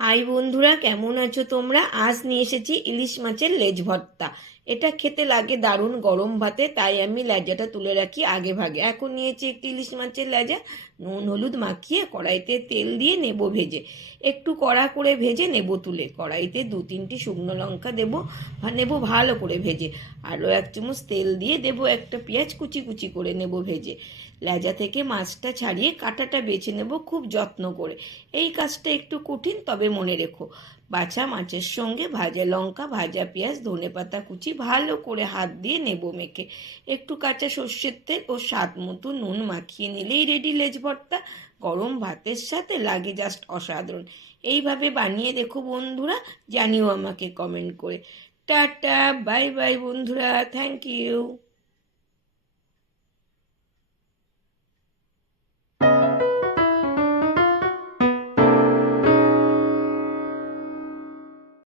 High বন্ধুরা, কেমন আছো তোমরা? আজ নিয়ে এসেছি ইলিশ মাছের লেজ ভর্তা। এটা খেতে লাগে দারুণ গরম ভাতে, তাই আমি লেজাটা তুলে রাখি আগে ভাগে। এখন নিয়েছি একটি ইলিশ মাছের লেজা নুন, হলুদ মাখিয়ে কড়াইতে তেল দিয়ে নেব ভেজে। একটু কড়া করে ভেজে নেব তুলে। কড়াইতে দু তিনটি শুকনো লঙ্কা দেবো নেব ভালো করে ভেজে। আরও এক চামচ তেল দিয়ে দেব একটা পেঁয়াজ কুচি কুচি করে নেব ভেজে। লেজা থেকে মাছটা ছাড়িয়ে কাঁটাটা বেছে নেব খুব যত্ন করে। এই কাজটা একটু কঠিন, তবে মনে রেখো। বাছা মাছের সঙ্গে ভাজা লঙ্কা, ভাজা পেঁয়াজ, ধনে পাতা কুচি ভালো করে হাত দিয়ে নেব মেখে। একটু কাঁচা সর্ষের তেল ও স্বাদ মতো নুন মাখিয়ে নিলেই রেডি লেজ ভর্তা। গরম ভাতের সাথে লাগে জাস্ট অসাধারণ। এইভাবে বানিয়ে দেখো বন্ধুরা, জানিও আমাকে কমেন্ট করে। টাটা বাই বাই বন্ধুরা থ্যাংক ইউ